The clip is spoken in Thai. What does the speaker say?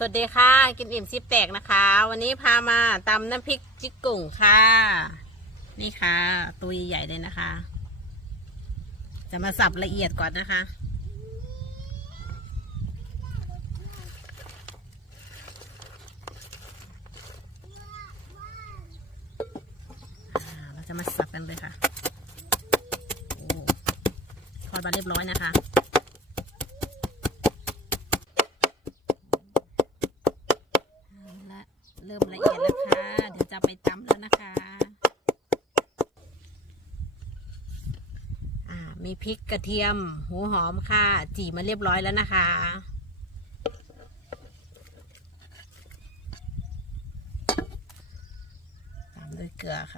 สวัสดีค่ะ กินอิ่มซิปแตกนะคะ วันนี้พามาตำน้ำพริกจิกกุ่งค่ะ นี่ค่ะ ตัวใหญ่เลยนะคะ จะมาสับละเอียดก่อนนะคะ เราจะมาสับกันเลยค่ะ โอ้ทอดมาเรียบร้อยนะคะ เอาละ เริ่มละเอียดแล้วค่ะ เดี๋ยวจะไปตำแล้วนะคะ อ่า มีพริกกระเทียมหัวหอมค่ะ จี่มาเรียบร้อยแล้วนะคะ ตามด้วยเกลือค่ะ